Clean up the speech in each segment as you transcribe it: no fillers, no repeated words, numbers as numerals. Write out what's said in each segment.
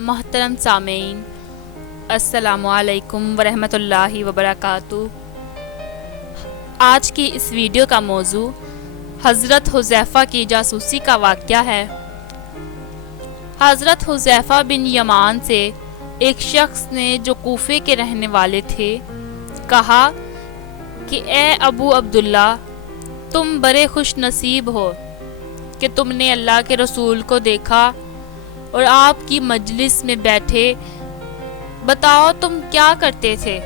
محترم سامعین، السلام علیکم ورحمۃ اللہ وبرکاتہ۔ آج کی اس ویڈیو کا موضوع حضرت حذیفہ کی جاسوسی کا واقعہ ہے۔ حضرت حذیفہ بن یمان سے ایک شخص نے جو کوفے کے رہنے والے تھے کہا کہ اے ابو عبداللہ، تم بڑے خوش نصیب ہو کہ تم نے اللہ کے رسول کو دیکھا اور آپ کی مجلس میں بیٹھے، بتاؤ تم کیا کرتے تھے؟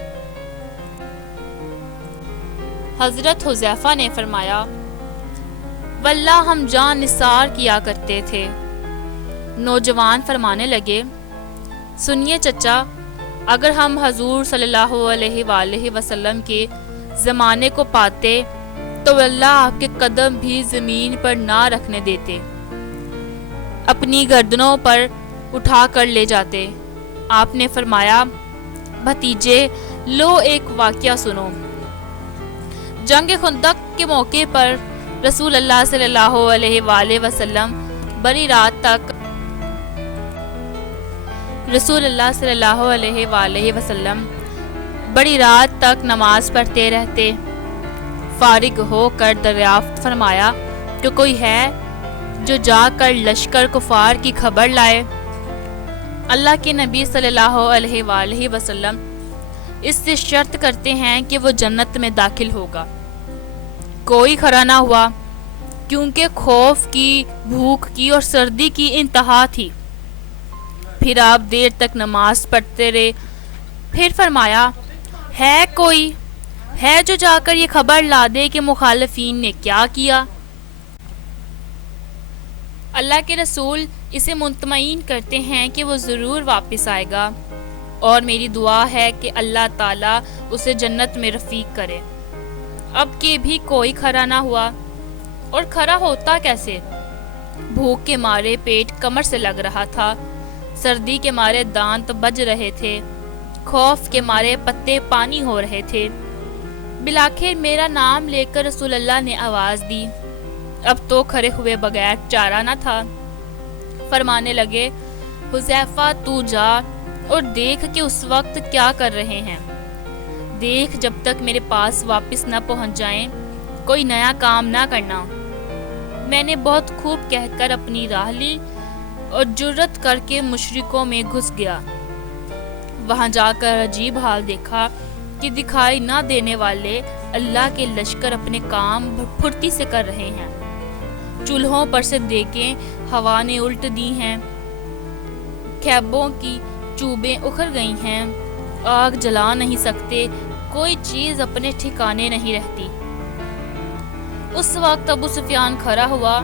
حضرت حذیفہ نے فرمایا، واللہ ہم جان نثار کیا کرتے تھے۔ نوجوان فرمانے لگے، سنیے چچا، اگر ہم حضور صلی اللہ علیہ وآلہ وسلم کے زمانے کو پاتے تو اللہ آپ کے قدم بھی زمین پر نہ رکھنے دیتے، اپنی گردنوں پر اٹھا کر لے جاتے۔ آپ نے فرمایا، بھتیجے لو ایک واقعہ سنو۔ جنگ خندق کے موقع پر رسول اللہ صلی اللہ علیہ وآلہ وسلم بڑی رات تک نماز پڑھتے رہتے۔ فارغ ہو کر دریافت فرمایا کہ کوئی ہے جو جا کر لشکر کفار کی خبر لائے۔ اللہ کے نبی صلی اللہ علیہ وآلہ وسلم اس سے شرط کرتے ہیں کہ وہ جنت میں داخل ہوگا۔ کوئی کھڑا نہ ہوا، کیونکہ خوف کی، بھوک کی اور سردی کی انتہا تھی۔ پھر آپ دیر تک نماز پڑھتے رہے۔ پھر فرمایا، ہے کوئی ہے جو جا کر یہ خبر لا دے کہ مخالفین نے کیا کیا؟ اللہ کے رسول اسے مطمئن کرتے ہیں کہ وہ ضرور واپس آئے گا، اور میری دعا ہے کہ اللہ تعالیٰ اسے جنت میں رفیق کرے۔ اب کہ بھی کوئی کھڑا نہ ہوا، اور کھڑا ہوتا کیسے؟ بھوک کے مارے پیٹ کمر سے لگ رہا تھا، سردی کے مارے دانت بج رہے تھے، خوف کے مارے پتے پانی ہو رہے تھے۔ بالآخر میرا نام لے کر رسول اللہ نے آواز دی۔ اب تو کھڑے ہوئے بغیر چارہ نہ تھا۔ فرمانے لگے، حذیفہ تو جا اور دیکھ کہ اس وقت کیا کر رہے ہیں، دیکھ جب تک میرے پاس واپس نہ پہنچ جائیں کوئی نیا کام نہ کرنا۔ میں نے بہت خوب کہہ کر اپنی راہ لی اور جرأت کر کے مشرکوں میں گھس گیا۔ وہاں جا کر عجیب حال دیکھا کہ دکھائی نہ دینے والے اللہ کے لشکر اپنے کام پھرتی سے کر رہے ہیں۔ چولہوں پر سے دیگیں ہوا نے الٹ دی ہیں، خیموں کی چوبیں اکھڑ گئی ہیں، آگ جلا نہیں سکتے، کوئی چیز اپنے ٹھکانے نہیں رہتی۔ اس وقت ابو سفیان کھڑا ہوا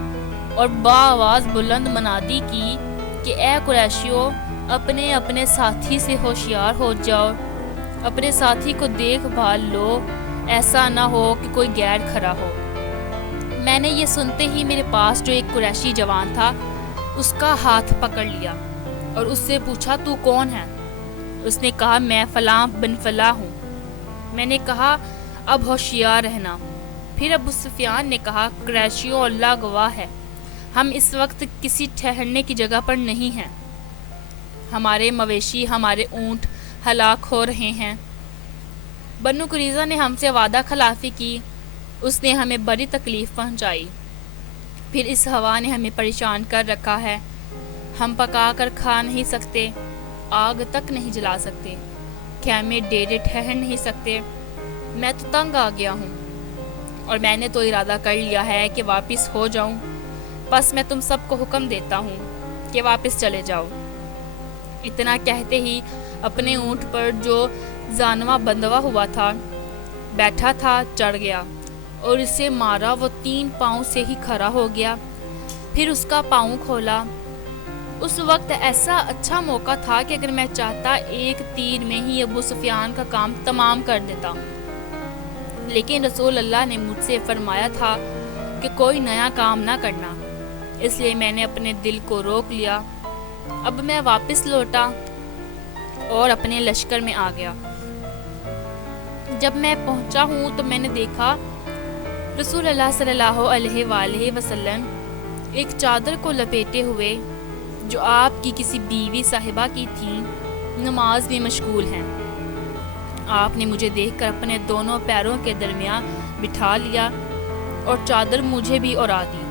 اور بآواز بلند منادی کی کہ اے قریشیو، اپنے اپنے ساتھی سے ہوشیار ہو جاؤ، اپنے ساتھی کو دیکھ بھال لو، ایسا نہ ہو کہ کوئی غیر کھڑا ہو۔ میں نے یہ سنتے ہی میرے پاس جو ایک قریشی جوان تھا اس کا ہاتھ پکڑ لیا اور اس سے پوچھا، تو کون ہے؟ اس نے کہا، میں فلاں بن فلاں ہوں۔ میں نے کہا، اب ہوشیار رہنا۔ پھر ابو سفیان نے کہا، قریشیوں، اللہ گواہ ہے، ہم اس وقت کسی ٹھہرنے کی جگہ پر نہیں ہیں، ہمارے مویشی، ہمارے اونٹ ہلاک ہو رہے ہیں۔ بنو قریظہ نے ہم سے وعدہ خلافی کی، اس نے ہمیں بڑی تکلیف پہنچائی، پھر اس ہوا نے ہمیں پریشان کر رکھا ہے، ہم پکا کر کھا نہیں سکتے، آگ تک نہیں جلا سکتے، خیمے ڈیرے ٹھہر نہیں سکتے۔ میں تو تنگ آ گیا ہوں، اور میں نے تو ارادہ کر لیا ہے کہ واپس ہو جاؤں، بس میں تم سب کو حکم دیتا ہوں کہ واپس چلے جاؤ۔ اتنا کہتے ہی اپنے اونٹ پر جو زانواں بندھوا ہوا تھا بیٹھا تھا چڑھ گیا، اور اسے مارا وہ 3 پاؤں سے ہی کھڑا ہو گیا۔ پھر اس کا پاؤں کھولا۔ اس وقت ایسا اچھا موقع تھا کہ اگر میں چاہتا ایک تیر میں ہی ابو سفیان کا کام تمام کر دیتا، لیکن رسول اللہ نے مجھ سے فرمایا تھا کہ کوئی نیا کام نہ کرنا، اس لیے میں نے اپنے دل کو روک لیا۔ اب میں واپس لوٹا اور اپنے لشکر میں آ گیا۔ جب میں پہنچا ہوں تو میں نے دیکھا رسول اللہ صلی اللہ علیہ وآلہ وسلم ایک چادر کو لپیٹے ہوئے جو آپ کی کسی بیوی صاحبہ کی تھیں نماز میں مشغول ہیں۔ آپ نے مجھے دیکھ کر اپنے دونوں پیروں کے درمیان بٹھا لیا اور چادر مجھے بھی اڑا دی،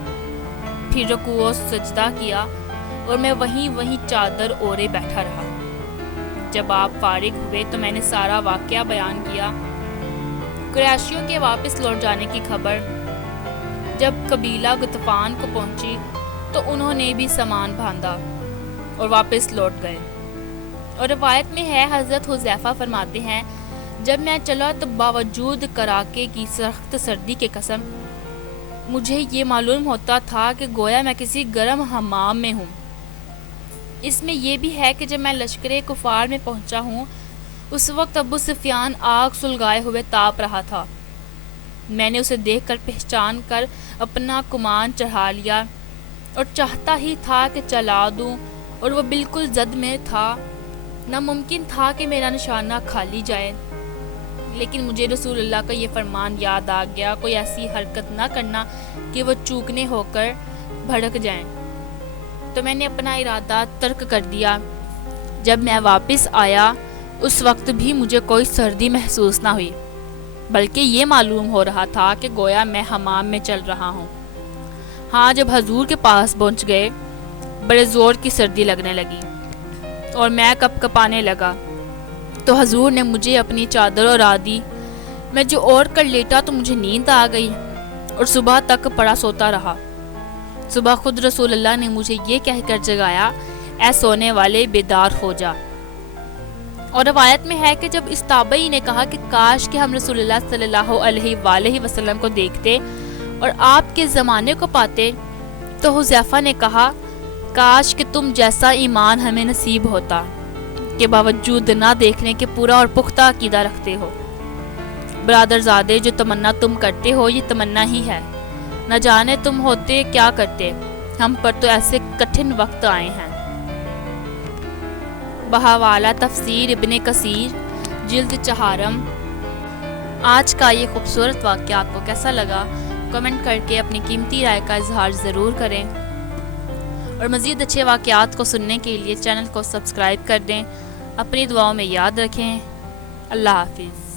پھر رکوع و سجدہ کیا اور میں وہیں چادر اوڑے بیٹھا رہا۔ جب آپ فارغ ہوئے تو میں نے سارا واقعہ بیان کیا۔ قریشیوں کے واپس لوٹ جانے کی خبر جب قبیلہ غطفان کو پہنچی تو انہوں نے بھی سامان باندھا اور واپس لوٹ گئے۔ اور روایت میں ہے حضرت حذیفہ فرماتے ہیں جب میں چلا تو باوجود کڑاکے کی سخت سردی کے قسم مجھے یہ معلوم ہوتا تھا کہ گویا میں کسی گرم حمام میں ہوں۔ اس میں یہ بھی ہے کہ جب میں لشکر کفار میں پہنچا ہوں اس وقت ابو سفیان آگ سلگائے ہوئے تاپ رہا تھا۔ میں نے اسے دیکھ کر پہچان کر اپنا کمان چڑھا لیا اور چاہتا ہی تھا کہ چلا دوں، اور وہ بالکل زد میں تھا۔ ناممکن تھا کہ میرا نشانہ کھالی جائے، لیکن مجھے رسول اللہ کا یہ فرمان یاد آ گیا، کوئی ایسی حرکت نہ کرنا کہ وہ چوکنے ہو کر بھڑک جائیں۔ تو میں نے اپنا ارادہ ترک کر دیا۔ جب میں واپس آیا اس وقت بھی مجھے کوئی سردی محسوس نہ ہوئی، بلکہ یہ معلوم ہو رہا تھا کہ گویا میں حمام میں چل رہا ہوں۔ ہاں، جب حضور کے پاس پہنچ گئے بڑے زور کی سردی لگنے لگی اور میں کپ کپانے لگا تو حضور نے مجھے اپنی چادر اڑا دی۔ میں جو اوڑھ کر لیٹا تو مجھے نیند آ گئی اور صبح تک پڑا سوتا رہا۔ صبح خود رسول اللہ نے مجھے یہ کہہ کر جگایا، اے سونے والے بیدار ہو جا۔ اور روایت میں ہے کہ جب اس تابعی نے کہا کہ کاش کہ ہم رسول اللہ صلی اللہ علیہ وآلہ وسلم کو دیکھتے اور آپ کے زمانے کو پاتے، تو حذیفہ نے کہا کاش کہ تم جیسا ایمان ہمیں نصیب ہوتا کے باوجود نہ دیکھنے کے پورا اور پختہ عقیدہ رکھتے ہو۔ برادر زادے، جو تمنا تم کرتے ہو یہ تمنا ہی ہے، نہ جانے تم ہوتے کیا کرتے، ہم پر تو ایسے کٹھن وقت آئے ہیں۔ بحوالہ تفسیر ابن کثیر جلد 4۔ آج کا یہ خوبصورت واقعہ آپ کو کیسا لگا؟ کمنٹ کر کے اپنی قیمتی رائے کا اظہار ضرور کریں، اور مزید اچھے واقعات کو سننے کے لیے چینل کو سبسکرائب کر دیں۔ اپنی دعاؤں میں یاد رکھیں۔ اللہ حافظ۔